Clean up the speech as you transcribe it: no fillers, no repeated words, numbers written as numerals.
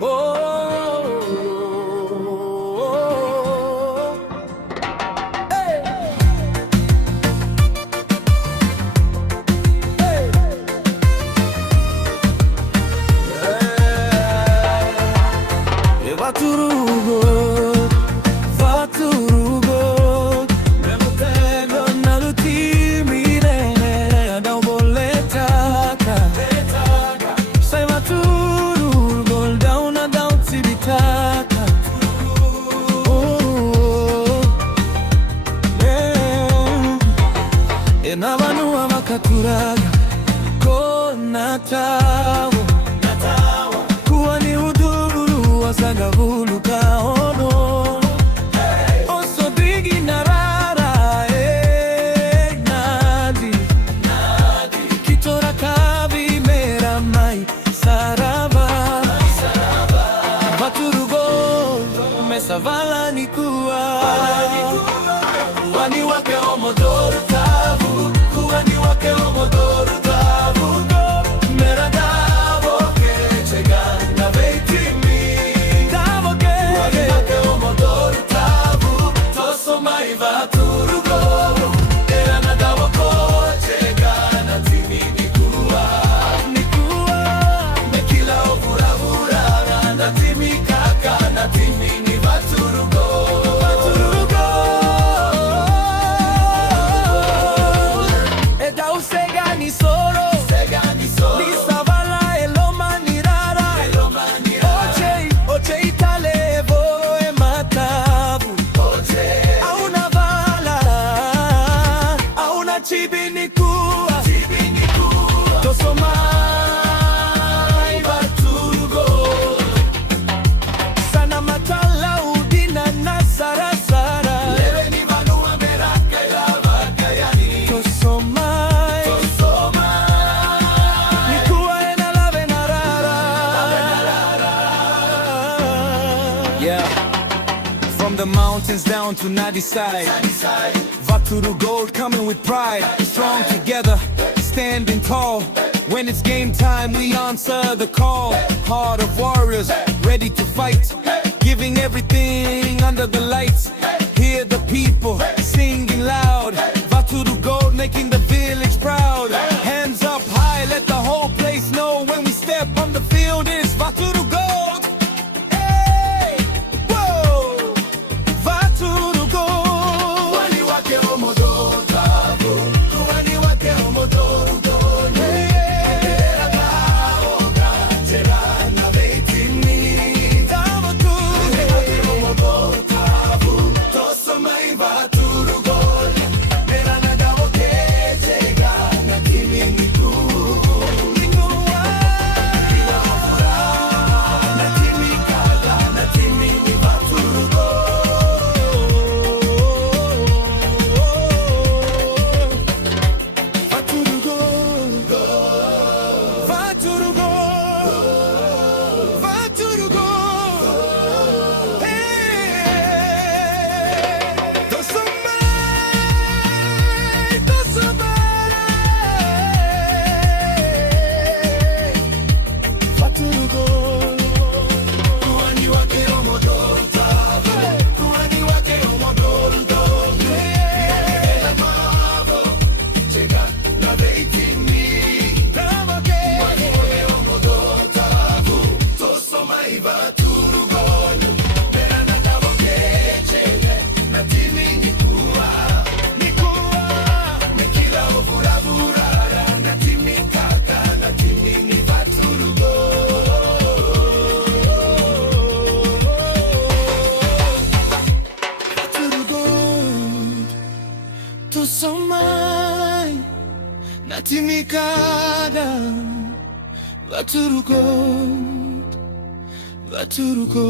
Oh, oh, oh, hey. Hey. Hey. Vaturugo, vaturugo, memutego nalutimire da boletaka. Say vaturugo down and down tibitaka. Oh, yeah. Enabanua makaturaga konatawo kuwa ni uduru wasagavulu kaono oso digi narara nadi kitora kavi mera mai sarava vaturugo mesavala nikuwa kuwani wake omodoru tabu kuwani wake omodoru tabu mera davo kechega na veitimi davo ke kuwani wake omodoru tabu toso mai vaturugo era na davo kochega na timi nikuwa mekila ovuravura na timi kaka na timi ni vaturugo Segani solo, Lisavala eloma nirara, oche italevo ematabu, auna vala, auna chibinikua, tosomai vaturugo, sana matala udina na sarasara, leve ni vanua meraka ilava kayani, tosomai. Yeah, from the mountains down to Nadi side, Vaturugo coming with pride, strong together, standing tall. When it's game time, we answer the call. Heart of warriors, ready to fight, giving everything under the lights. Hear the people singing loud, Vaturugo making the village proud. Hands up high, let the whole place know when we step on the field is Vaturugo. Tosomai natimikada Vaturugo, Vaturugo.